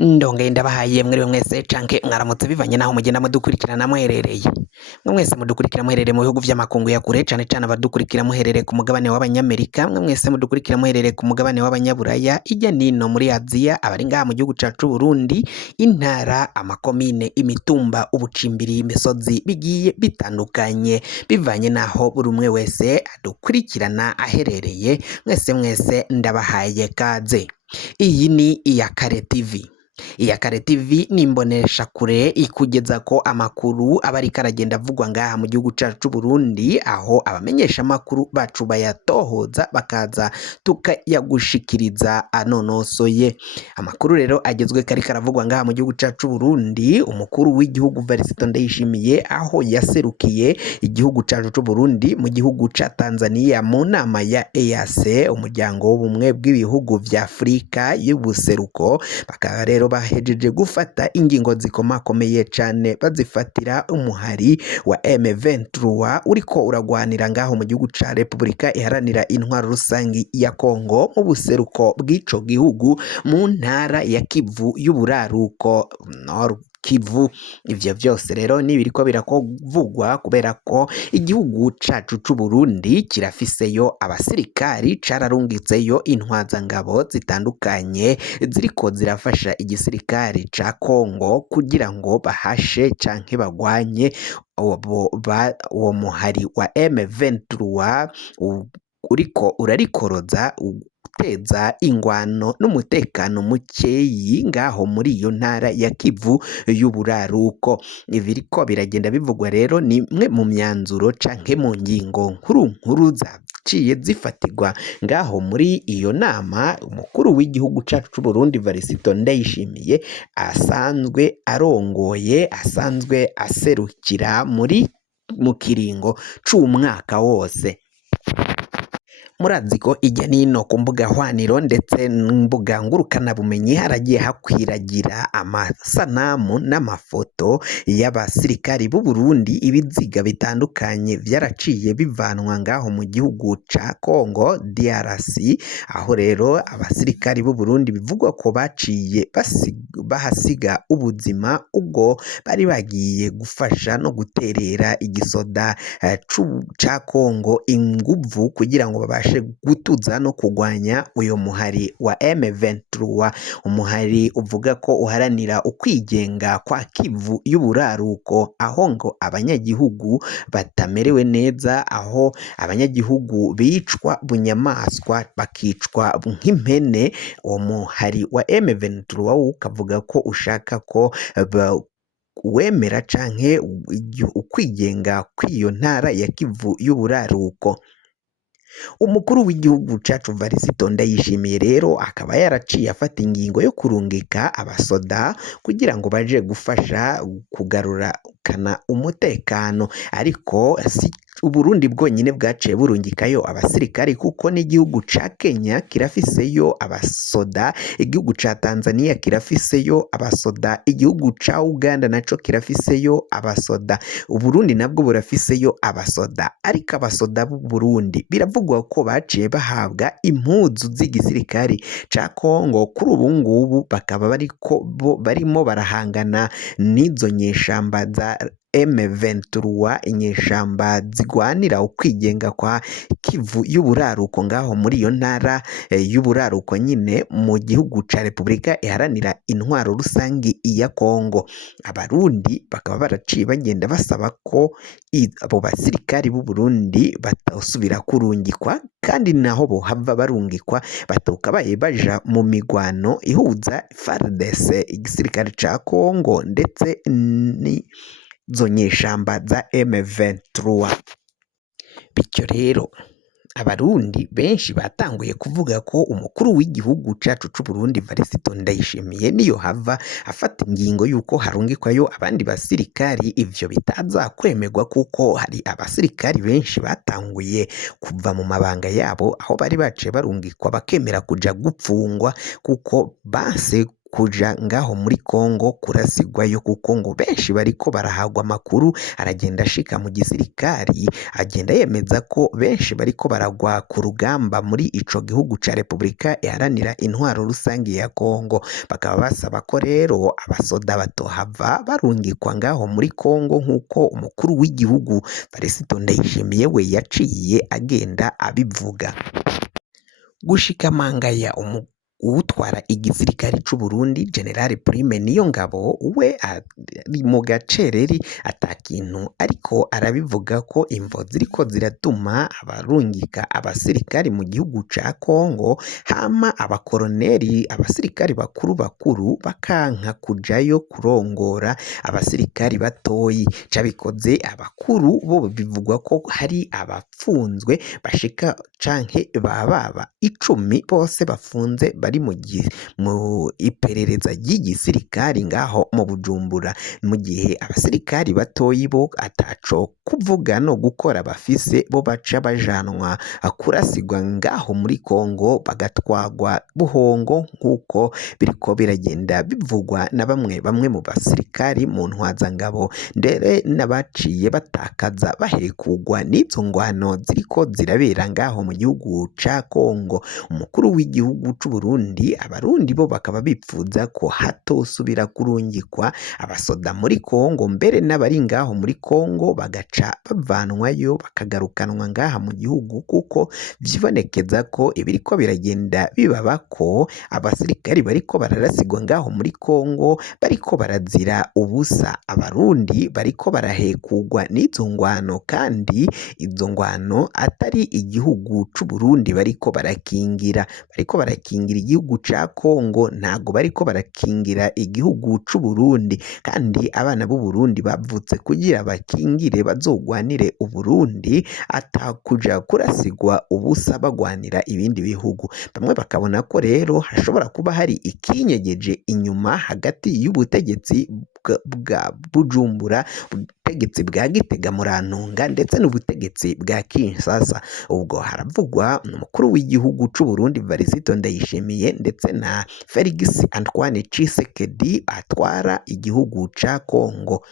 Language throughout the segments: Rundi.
Ndongeye ndabahaye mwiriwe mwese canke mwaramutse bivanye naho mugenda mudukurikirana muherereye. Mwe mwese mudukurikira muherereye mu bihugu vy'amakungu ya kure cane cane abadukurikira muherereye ku mugabane w'abanyamerika, mwe mwese mudukurikira muherereye ku mugabane w'abanyaburaya, irya nino muri Aziya, abari ngaha mu gihugu cacu Burundi, intara, amakomine, imitumba, ubucimbiri, imisozi bigiye bitandukanye bivanye naho buri umwe wese adukurikirana aherereye. Mwese ndabahaye kaze. Iyi ni Iyakare TV. Iyakare TV ni imbonesha kure ikugeza ko amakuru aba ariko aragenda avugwa ngaha mu gihugu cacu Burundi, aho abamenyesha amakuru bacu bayatohoza bakaza tukayagushikiriza anonosoye. Amakuru rero agezwe kari karavugwa ngaha mu gihugu cacu Burundi, umukuru w'igihugu Varisito Ndayishimiye aho yaserukiye igihugu cacu Burundi mu gihugu ca Tanzania mu nama ya EAC, umuryango w'ubumwe bw'ibihugu vya Afrika y'ubuseruko, bakaba rero bahejeje gufata ingingo zikomakomeye cane bazifatira umuhari wa M23 uriko uragwanira ngaho mu gihugu ca Repubulika iharanira intwaro rusangi ya Kongo mu buseruko bw'ico gihugu mu ntara ya Kivu y'uburaruko Nord Kivu. Ivyo vyose rero nibiriko birakuvugwa kubera ko igihugu cacu c'u Burundi kirafiseyo abasirikari, cararungitseyo intwazangabo zitandukanye ziriko zirafasha igisirikari ca Kongo kugira ngo bahashe canke bagwanye uwo muhari wa M23 uriko urarikoroza guteza ingwano n'umutekano mukeyi ngaho muri iyo ntara ya Kivu y'uburaruko. Ibiriko biragenda bivugwa rero ni imwe mu myanzuro canke mu ngingo nkuru zaciye zifatirwa ngaho muri iyo nama umukuru w'igihugu cacu c'u Burundi Varisito Ndayishimiye asanzwe arongoye, asanzwe aserukira mu kiringo c'umwaka wose. Murazi ko ijya nino ku mbuga hwaniro ndetse n'imbuga ngurukana bumenyi haragiye hakwiragira amasanamu n'amafoto y'abasirikari b'u Burundi, ibiziga bitandukanye vyaraciye bivanwa ngaho mu gihugu ca Kongo DRC, aho rero abasirikari b'u Burundi bivugwa ko baciye bahasiga ubuzima ubwo bari bagiye gufasha no guterera igisoda ca Kongo inguvu kugira ngo babashe gutuza no kugwanya uyo muhari wa M23, umuhari uvuga ko uharanira ukwigenga kwa Kivu y'uburaruko, aho ngo abanyagihugu batamerewe neza, aho abanyagihugu bicwa bunyamaswa bakicwa nk'impene. Uwo muhari wa M23 ukavuga ko ushaka ko wemera canke ukwigenga kw'iyo ntara ya Kivu y'uburaruko. Umukuru w'igihugu cacu Varisito Ndayishimiye rero akaba yaraciye afata ingingo yo kurungika abasoda kugira ngo baje gufasha kugarukana umutekano, ariko si Uburundi bwonyine bwaciye burungikayo abasirikari kuko n'igihugu ca Kenya kirafiseyo abasoda, igihugu ca Tanzania kirafiseyo abasoda, igihugu ca Uganda naco kirafiseyo abasoda, Uburundi nabwo burafiseyo abasoda. Ariko abasoda b'u Burundi biravugwa ko baciye bahabwa impuzu z'igisirikari ca Kongo, kuri ubu ngubu bakaba barimo barahangana n'izo nyeshamba za M23, inyeshamba zigwanira ukwigenga kwa Kivu y'uburaruko ngaho muri iyo ntara y'uburaruko nyine mu gihugu ca Repubulika iharanira intwaro rusangi ya Kongo. Abarundi bakaba baraciye bagenda basaba ko abo basirikari b'u Burundi batosubira kurungikwa, kandi naho bohava barungikwa batokabaye baja mu migwano ihuza FARDC, igisirikare ca Kongo ndetse n'izo nyeshamba za M23. Bityo rero abarundi benshi batanguye kuvuga ko umukuru w'igihugu cacu c'u Burundi Varisito Ndayishimiye niyo hava afata ingingo yuko harungikwayo abandi basirikari, ivyo bitaza kwemerwa kuko hari abasirikari benshi batanguye kuva mu mabanga yabo, aho bari baciye barungikwa bakemera kuja gupfungwa kuko banse kuja ngaho muri Kongo kurasigwayo kuko ngo benshi bariko barahagwa. Amakuru aragenda ashika mu gisirikari agenda yemeza ko benshi bariko baragwa ku rugamba muri ico gihugu ca Repubulika iharanira intwaro rusangi ya Kongo. Bakaba basaba ko rero abasoda batohava barungikwa ngaho muri Kongo nk'uko umukuru w'igihugu Varisito Ndayishimiye we yaciye agenda abivuga. Gushika mangaya uwutwara igisirikare c'u Burundi General Prime Niyongabo we ari mu gacereri atakintu ariko arabivuga ko imvo ziriko ziratuma abarungika abasirikari mu gihugu ca Kongo hama abakoroneri abasirikari bakuru bakanka kujayo kurongora abasirikari batoyi. Cabikoze abakuru bo bivugwa ko hari abapfunzwe bashika canke baba 10 bose bafunze bari mu iperereza ry'igisirikari ngaho mu Bujumbura, mu gihe abasirikari batoyi bo ataco kuvuga no gukora bafise, bo baca bajanwa kurasigwa ngaho muri Kongo bagatwagwa buhongo nk'uko biriko biragenda bivugwa na bamwe mu basirikari mu ntwazangabo, ndere n'abaciye batakaza bahekugwa n'izo ngwano ziriko zirabera ngaho mu gihugu ca Kongo. Umukuru w'igihugu c'u Burundi, abarundi bo bakaba bipfuza ko hatosubira kurungikwa abasoda muri Kongo, mbere n'abari ngaho muri Kongo bagaca bavanwayo bakagarukanwa ngaha mu gihugu, kuko vyibonekeza ko ibiriko biragenda bibaba ko abasirikari bariko bararasigwa ngaho muri Kongo bariko barazira ubusa. Abarundi bariko barahekugwa n'izo ngwano, kandi izo ngwano atari igihugu c'u Burundi bariko barakingira igihugu ca Kongo, ntago bariko barakingira igihugu c'u Burundi, kandi abana b'u Burundi bavutse kugira bakingire bazogwanire Uburundi atakuja kurasigwa ubusa bagwanira ibindi bihugu. Bamwe bakabona ko rero hashobora kuba hari ikinyegeje inyuma hagati y'ubutegetsi bwa Bujumbura, ubutegetsi bwa Gitega Murantunga ndetse n'ubutegetsi bwa Kinshasa. Ubwo haravugwa umukuru w'igihugu c'u Burundi Varisito Ndayishimiye ndetse na Felix Antoine Tshisekedi atwara igihugu ca Kongo.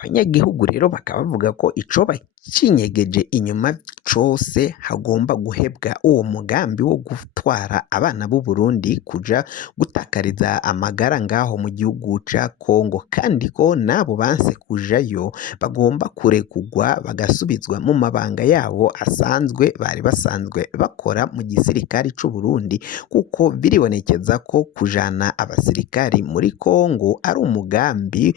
Abanyagihugu rero bakaba bavuga ko icoba cinyegeje inyuma cose hagomba guhebwa uwo mugambi wo gutwara abana b'u Burundi kuja gutakariza amagara ngaho mu gihugu ca Kongo, kandi ko nabo banse kujayo bagomba kurekugwa bagasubizwa mu mabanga yabo asanzwe bari basanzwe bakora mu gisirikari c'u Burundi, kuko biribonekeza ko kujana abasirikari muri Kongo ari umugambi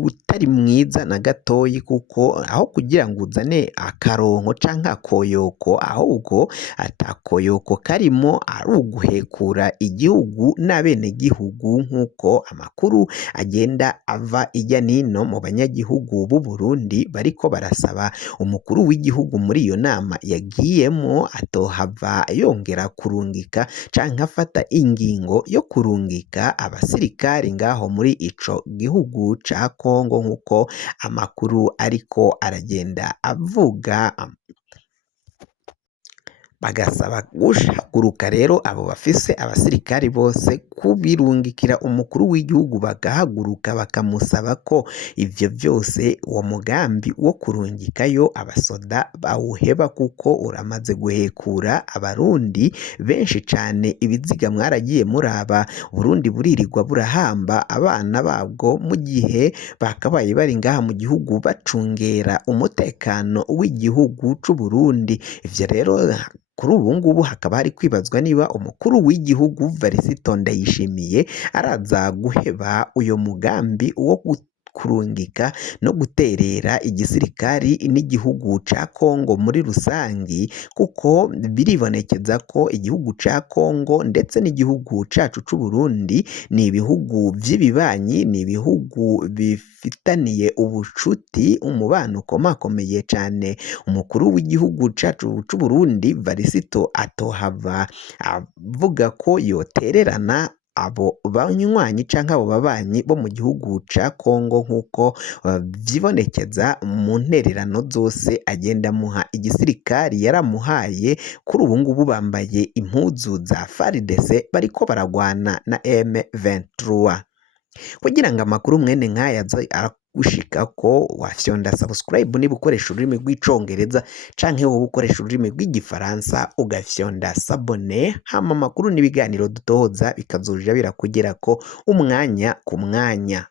utari mwiza na gatoyi, kuko aho kugira ngo uzane akaronko canke akoyoko, ahubwo atakoyoko karimo ari uguhekura igihugu n'abene gihugu, nk'uko amakuru agenda ava ijya nino mu banyagihugu b'u Burundi bariko barasaba umukuru w'igihugu muri iyo nama yagiyemo atohava yongera kurungika canke afata ingingo yo kurungika abasirikari ngaho muri ico gihugu ca Kongo, nk'uko amakuru ariko aragenda avuga. Bagasaba guhaguruka rero abo bafise abasirikari bose kubirungikira umukuru w'igihugu, bagahaguruka bakamusaba ko ivyo vyose uwo mugambi wo kurungikayo abasoda bawuheba, kuko uramaze guhekura abarundi benshi cane. Ibiziga mwaragiye muraba, Burundi buririrwa burahamba abana babwo mu gihe bakabaye bari ngaha mu gihugu bacungera umutekano w'igihugu c'u Burundi. Ivyo rero kuri ubu ngubu hakaba hari kwibazwa niba umukuru w'igihugu Varisito Ndayishimiye araza guheba uyo mugambi wo kurungika no guterera igisirikari n'igihugu ca Kongo muri rusangi, kuko biribonekeza ko igihugu ca Kongo ndetse n'igihugu cacu c'u Burundi ni ibihugu vy'ibibanyi, ni ibihugu bifitaniye ubucuti, umubano ukomakomeye cane. Umukuru w'igihugu cacu c'u Burundi Varisito atohava avuga ko yotererana abo banywanyi canke abo babanyi bo mu gihugu ca Kongo nk'uko vyibonekeza mu ntererano zose agenda amuha. Igisirikari yaramuhaye, kuri ubu ngubu bambaye impuzu za FARDC bariko baragwana na M23. Kugira ngo amakuru mwene nk'aya aze aragushikako, wafyonda subscribe niba ukoresha ururimi rw'icongereza canke wowe ukoresha ururimi rw'igifaransa ugafyonda sabone, hama amakuru n'ibiganiro dutohoza bikazoja birakugerako umwanya ku mwanya.